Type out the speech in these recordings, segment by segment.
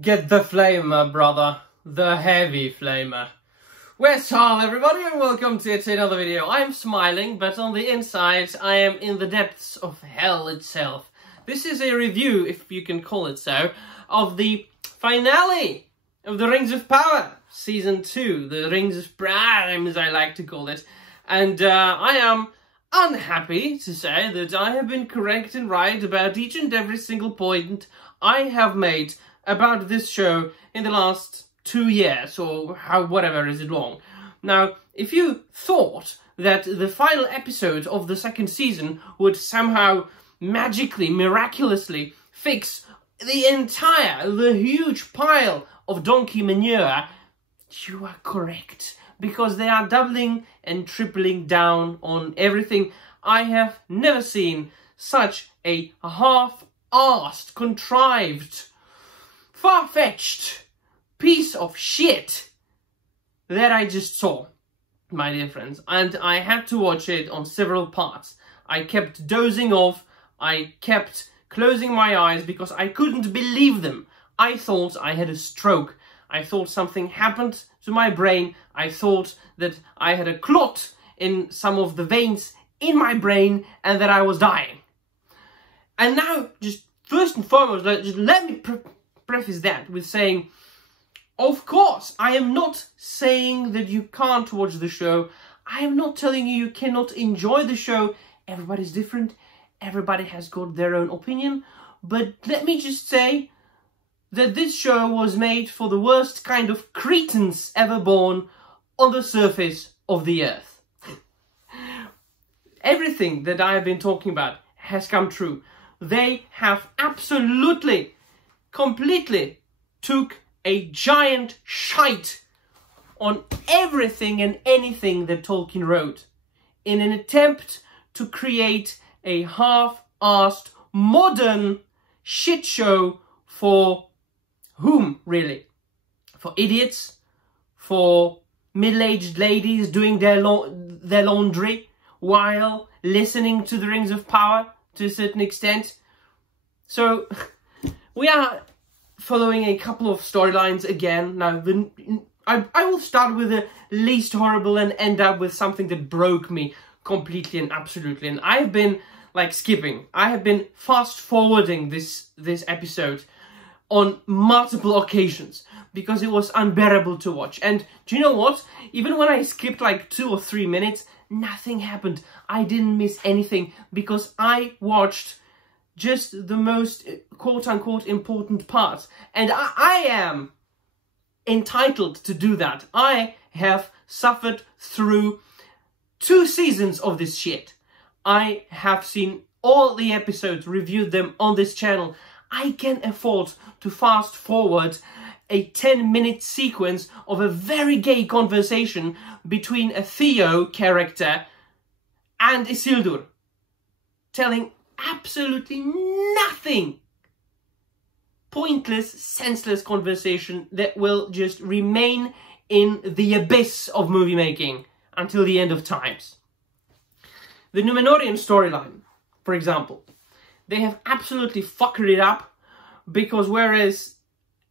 Get the flamer, brother. The heavy flamer. Where's Tom, everybody, and welcome to yet another video. I'm smiling, but on the inside, I am in the depths of hell itself. This is a review, if you can call it so, of the finale of The Rings of Power, Season 2, The Rings of Prime, as I like to call it. And I am unhappy to say that I have been correct and right about each and every single point I have made about this show in the last 2 years, or whatever is it long. Now, if you thought that the final episode of the second season would somehow magically, miraculously fix the huge pile of donkey manure, you are correct, because they are doubling and tripling down on everything. I have never seen such a half-assed, contrived, far-fetched piece of shit that I just saw, my dear friends. And I had to watch it on several parts. I kept dozing off, I kept closing my eyes because I couldn't believe them. I thought I had a stroke. I thought something happened to my brain. I thought that I had a clot in some of the veins in my brain and that I was dying. And now, just first and foremost, let me preface that with saying, of course, I am not saying that you can't watch the show. I am not telling you you cannot enjoy the show. Everybody's different. Everybody has got their own opinion. But let me just say that this show was made for the worst kind of cretins ever born on the surface of the earth. Everything that I have been talking about has come true. They have absolutely, completely took a giant shite on everything and anything that Tolkien wrote in an attempt to create a half-assed modern shit show for whom, really? For idiots? For middle-aged ladies doing their laundry while listening to The Rings of Power to a certain extent? So, we are following a couple of storylines again. Now, I will start with the least horrible and end up with something that broke me completely and absolutely. And I've been, like, skipping. I have been fast-forwarding this episode on multiple occasions because it was unbearable to watch. And do you know what? Even when I skipped, like, 2 or 3 minutes, nothing happened. I didn't miss anything because I watched just the most quote-unquote important parts. And I am entitled to do that. I have suffered through 2 seasons of this shit. I have seen all the episodes, reviewed them on this channel. I can afford to fast forward a 10-minute sequence of a very gay conversation between a Theo character and Isildur, telling absolutely nothing. Pointless, senseless conversation that will just remain in the abyss of movie making until the end of times. The Númenórean storyline, for example, they have absolutely fucked it up, because whereas,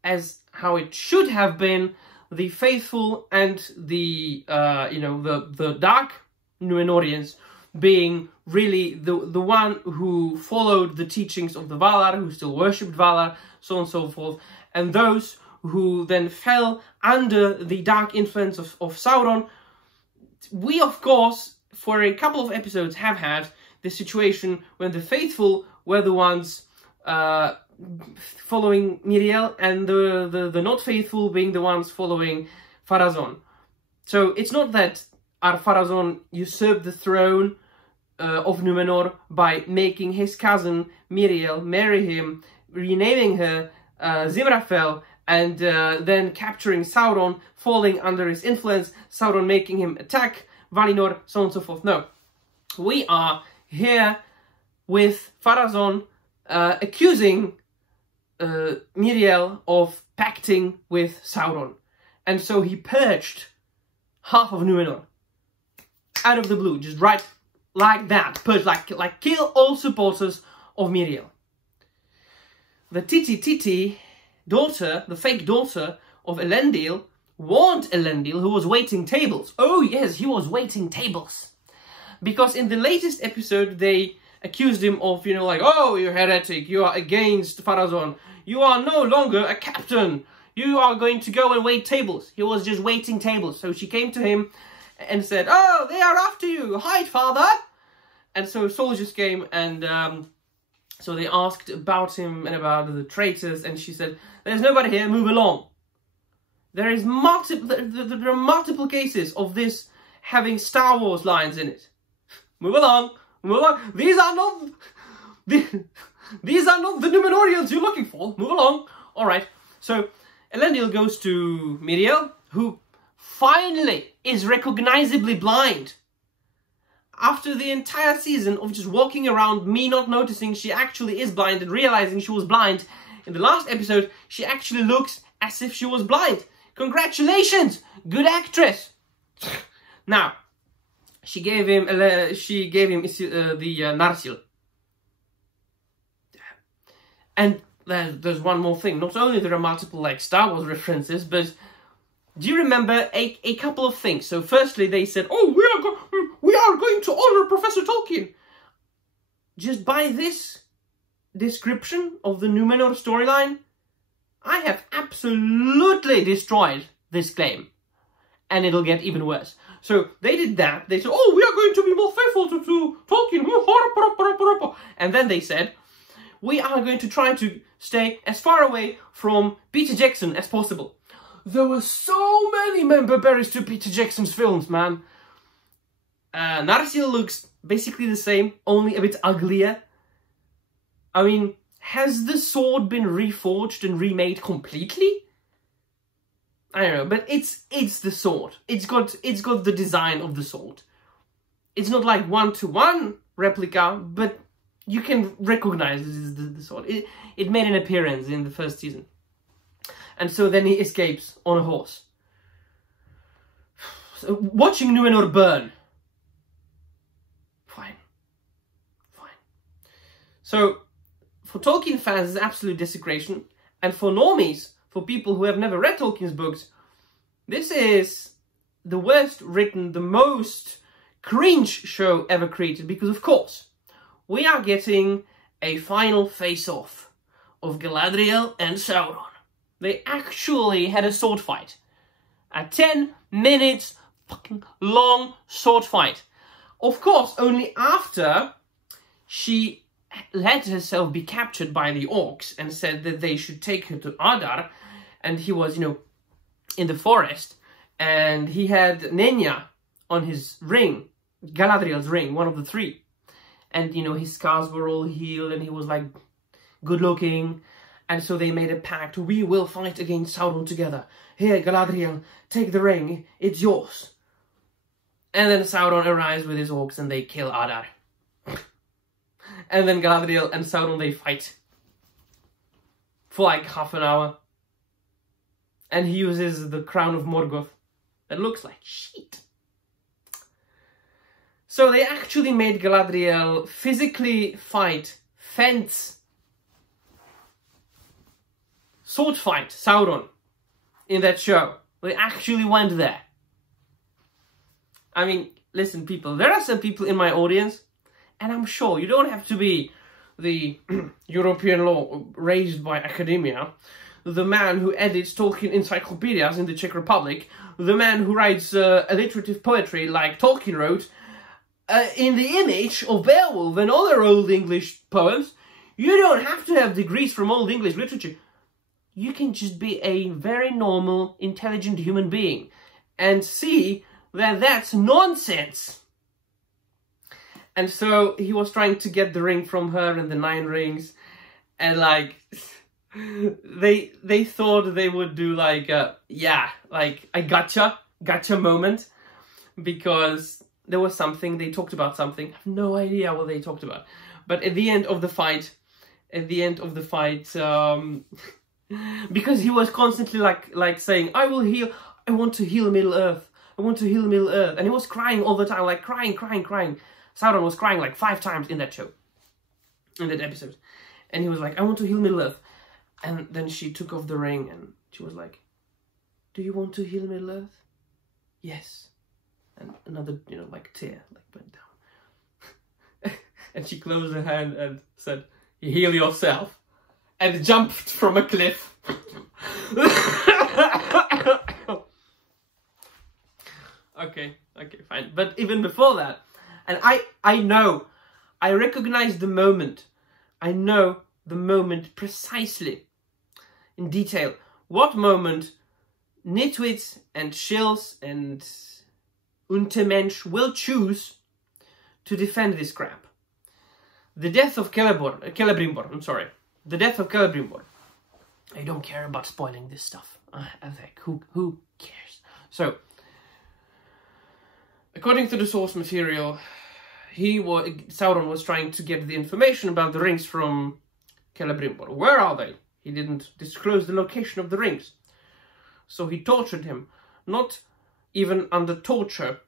as how it should have been, the faithful and the the dark Númenóreans being really the one who followed the teachings of the Valar, who still worshipped Valar, so on and so forth, and those who then fell under the dark influence of Sauron. We, of course, for a couple of episodes have had the situation when the faithful were the ones following Miriel, and the not faithful being the ones following Pharazôn. So it's not that Ar-Pharazôn usurped the throne of Númenor by making his cousin Miriel marry him, renaming her Zimrafel, and then capturing Sauron, falling under his influence, Sauron making him attack Valinor, so on and so forth. No. We are here with Pharazôn accusing Miriel of pacting with Sauron. And so he purged half of Númenor. Out of the blue, just right like that. Purge, like kill all supporters of Miriel. The Titi daughter, the fake daughter of Elendil, warned Elendil, who was waiting tables. Oh yes, he was waiting tables. Because in the latest episode, they accused him of, you know, like, oh, you're heretic, you are against Pharazôn, you are no longer a captain, you are going to go and wait tables. He was just waiting tables. So she came to him and said, oh, they are after you, hide, father. And so soldiers came, and so they asked about him and about the traitors, and she said, there's nobody here, move along. There are multiple cases of this having Star Wars lines in it. Move along, move along. These are not the Númenóreans you're looking for. Move along. All right. So Elendil goes to Míriel, who finally is recognizably blind. After the entire season of just walking around, me not noticing she actually is blind and realizing she was blind, in the last episode, she actually looks as if she was blind. Congratulations! Good actress! Now, she gave him the Narsil. And there's one more thing. Not only there are multiple like Star Wars references, but do you remember a couple of things? So firstly, they said, oh, we are going to honor Professor Tolkien. Just by this description of the Númenor storyline, I have absolutely destroyed this claim. And it'll get even worse. So they did that. They said, oh, we are going to be more faithful to Tolkien. And then they said, we are going to try to stay as far away from Peter Jackson as possible. There were so many member berries to Peter Jackson's films, man. Narsil looks basically the same, only a bit uglier. I mean, has the sword been reforged and remade completely? I don't know, but it's the sword. It's got the design of the sword. It's not like one-to-one replica, but you can recognize this is the sword. It made an appearance in the first season. And so then he escapes on a horse. So, watching Númenor burn. Fine. So, for Tolkien fans, it's absolute desecration. And for normies, for people who have never read Tolkien's books, this is the worst written, the most cringe show ever created. Because, of course, we are getting a final face-off of Galadriel and Sauron. They actually had a sword fight. A 10 minutes fucking long sword fight. Of course, only after she let herself be captured by the orcs and said that they should take her to Adar. And he was, you know, in the forest. And he had Nenya on his ring. Galadriel's ring, one of the three. And, you know, his scars were all healed and he was, like, good looking. And so they made a pact. We will fight against Sauron together. Here, Galadriel, take the ring. It's yours. And then Sauron arrives with his orcs and they kill Adar. And then Galadriel and Sauron, they fight. For like half an hour. And he uses the crown of Morgoth. That looks like shit. So they actually made Galadriel physically fight, fence, sword fight Sauron in that show. They actually went there. I mean, listen, people, there are some people in my audience, and I'm sure you don't have to be the European law raised by academia, the man who edits Tolkien encyclopedias in the Czech Republic, the man who writes alliterative poetry like Tolkien wrote, in the image of Beowulf and other Old English poems. You don't have to have degrees from Old English literature. You can just be a very normal, intelligent human being and see that that's nonsense. And so he was trying to get the ring from her and the 9 rings, and like they thought they would do like a gotcha moment, because there was something, they talked about something. I have no idea what they talked about. But at the end of the fight, because he was constantly like saying, I want to heal Middle Earth. I want to heal Middle Earth. And he was crying all the time, like crying. Sauron was crying like 5 times in that show, in that episode. And he was like, I want to heal Middle Earth. And then she took off the ring and she was like, "Do you want to heal Middle-earth?" "Yes." And another, you know, like tear like went down. And she closed her hand and said, "Heal yourself," and jumped from a cliff. Okay, fine. But even before that, and I recognize the moment. I know the moment precisely, in detail. What moment nitwits and shills and Untermensch will choose to defend this crap. The death of Celebrimbor, I'm sorry. The death of Celebrimbor. I don't care about spoiling this stuff. I think, who cares? So, according to the source material, Sauron was trying to get the information about the rings from Celebrimbor. Where are they? He didn't disclose the location of the rings. So he tortured him. Not even under torture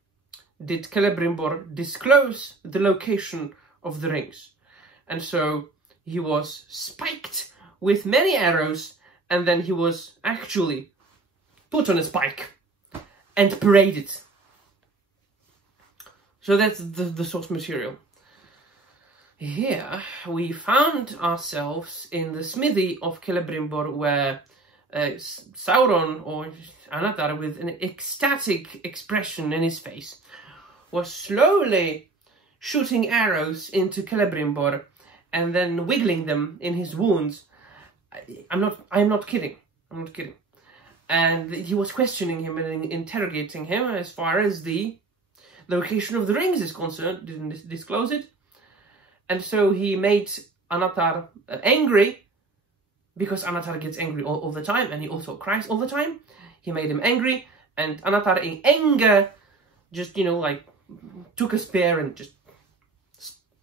did Celebrimbor disclose the location of the rings. And so he was spiked with many arrows, and then he was actually put on a spike and paraded. So that's the source material. Here we found ourselves in the smithy of Celebrimbor, where Sauron, or Anatar, with an ecstatic expression in his face, was slowly shooting arrows into Celebrimbor and then wiggling them in his wounds. I'm not kidding. I'm not kidding. And he was questioning him and interrogating him as far as the location of the rings is concerned. Didn't disclose it. And so he made Anatar angry, because Anatar gets angry all the time, and he also cries all the time. He made him angry, and Anatar, in anger, just, you know, like, took a spear and just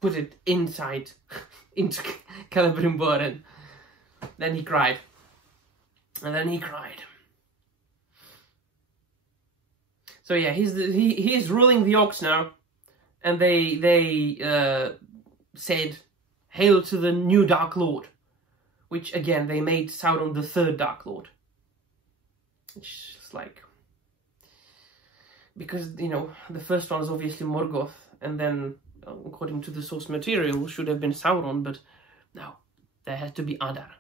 put it inside, into Celebrimbor, and then he cried. And then he cried. So yeah, he is ruling the orcs now, and they said, "Hail to the new Dark Lord," which again they made Sauron the third Dark Lord. It's just like, because, you know, the first one is obviously Morgoth, and then according to the source material should have been Sauron, but no, there has to be Adar,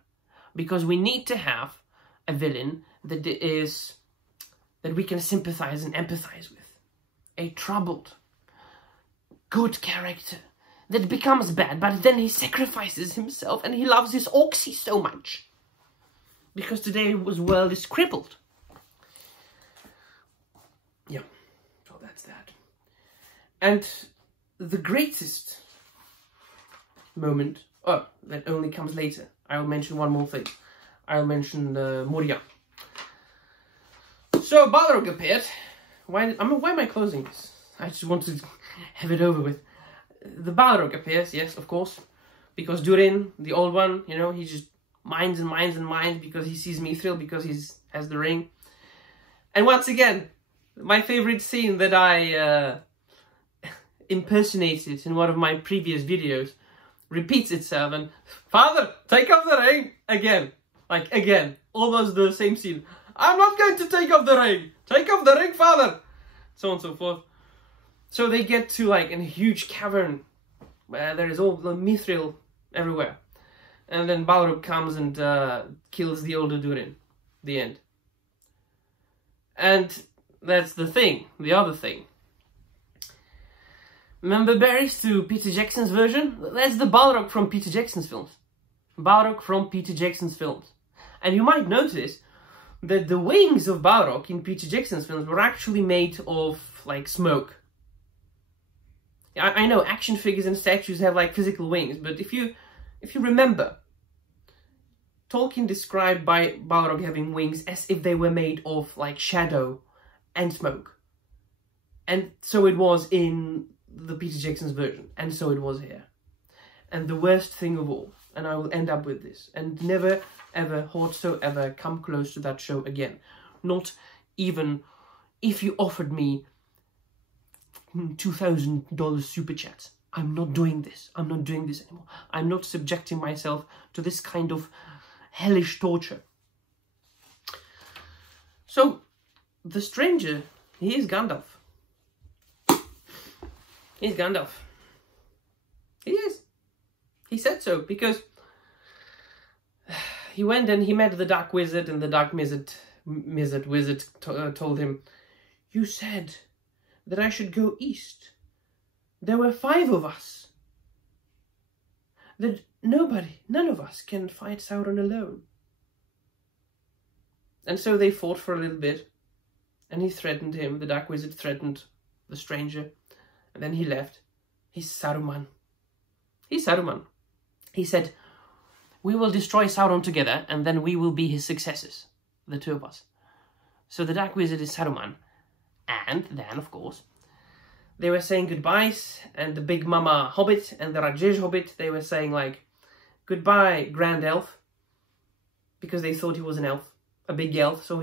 because we need to have a villain that we can sympathize and empathize with, a troubled, good character that becomes bad, but then he sacrifices himself and he loves his Orcsy so much, because today's world is crippled. Yeah, so that's that. And the greatest moment, oh, that only comes later. I'll mention one more thing. I'll mention Moria. So Balrog appeared. Why am I closing this? I just want to have it over with. The Balrog appears, yes, of course, because Durin, the old one, you know, he just mines and mines and mines because he sees Mithril, because he has the ring. And once again, my favorite scene that I impersonated in one of my previous videos repeats itself, and "Father, take off the ring!" Again. Like, again. Almost the same scene. "I'm not going to take off the ring! Take off the ring, father!" So on and so forth. So they get to, like, in a huge cavern where there is all the Mithril everywhere. And then Balrog comes and kills the older Durin. The end. And that's the thing. The other thing. Remember Barry's to Peter Jackson's version? That's the Balrog from Peter Jackson's films. Balrog from Peter Jackson's films. And you might notice that the wings of Balrog in Peter Jackson's films were actually made of, like, smoke. I know action figures and statues have, like, physical wings, but if you remember, Tolkien described Balrog having wings as if they were made of, like, shadow and smoke. And so it was in the Peter Jackson's version, and so it was here. And the worst thing of all, and I will end up with this, and never, ever, whatsoever come close to that show again. Not even if you offered me $2,000 super chats. I'm not doing this. I'm not doing this anymore. I'm not subjecting myself to this kind of hellish torture. So, the stranger, he is Gandalf. He's Gandalf. He is. He said so, because he went and he met the Dark Wizard, and the Dark Wizard told him, "You said that I should go east. There were 5 of us. That none of us can fight Sauron alone." And so they fought for a little bit, and he threatened him. The Dark Wizard threatened the stranger, and then he left. He's Saruman. He's Saruman. He said, "We will destroy Sauron together, and then we will be his successors, the 2 of us." So the Dark Wizard is Saruman. And then, of course, they were saying goodbyes, and the Big Mama Hobbit and the Rajesh Hobbit, they were saying, like, "Goodbye, Grand Elf," because they thought he was an elf, a big elf, so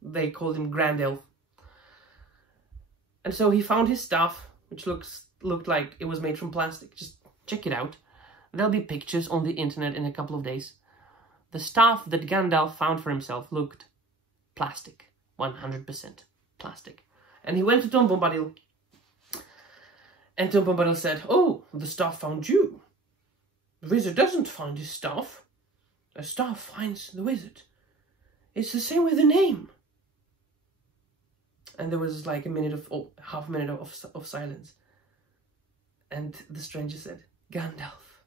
they called him Grand Elf. And so he found his staff, which looked like it was made from plastic. Just check it out. There'll be pictures on the internet in a couple of days. The staff that Gandalf found for himself looked plastic, 100% plastic. And he went to Tom Bombadil, and Tom Bombadil said, "Oh, the staff found you. The wizard doesn't find his staff. A staff finds the wizard. It's the same with the name." And there was like half a minute of silence. And the stranger said, "Gandalf."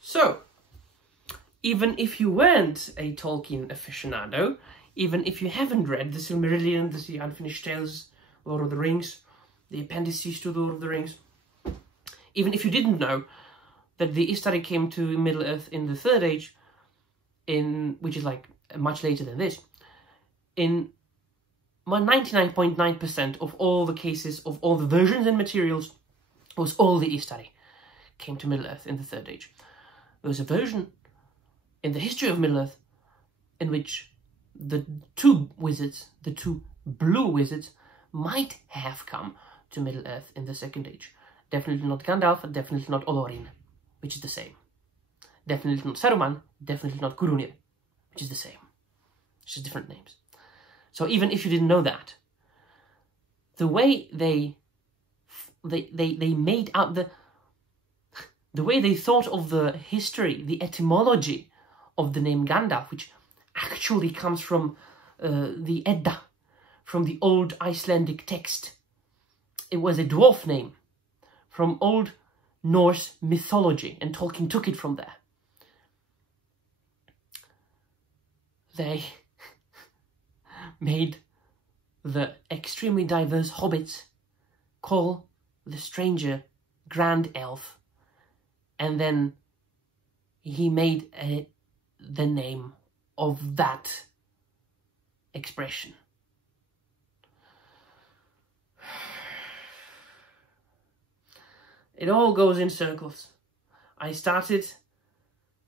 So, even if you weren't a Tolkien aficionado, even if you haven't read the Silmarillion, the Unfinished Tales, Lord of the Rings, the appendices to the Lord of the Rings, even if you didn't know that the Istari came to Middle-earth in the Third Age, which is like much later than this, in 99.9% of all the cases, of all the versions and materials, was all the Istari came to Middle-earth in the Third Age. There was a version in the history of Middle-earth in which the 2 wizards, the 2 blue wizards, might have come to Middle-earth in the Second Age. Definitely not Gandalf, definitely not Olorin, which is the same. Definitely not Saruman, definitely not Gurunir, which is the same. It's just different names. So even if you didn't know that, the way they made up the way they thought of the history, the etymology of the name Gandalf, which actually comes from the Edda, from the old Icelandic text. It was a dwarf name from Old Norse mythology, and Tolkien took it from there. They made the extremely diverse hobbits call the stranger Grand Elf, and then he made the name of that expression. It all goes in circles. I started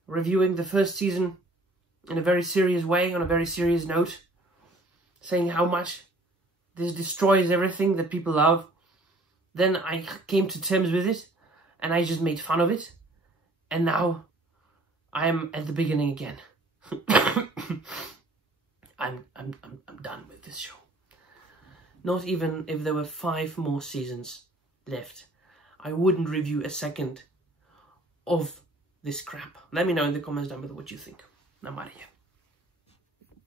reviewing the first season in a very serious way, on a very serious note, saying how much this destroys everything that people love. Then I came to terms with it, and I just made fun of it. And now I am at the beginning again. I'm done with this show. Not even if there were 5 more seasons left, I wouldn't review a second of this crap. Let me know in the comments down below what you think. I'm out of here.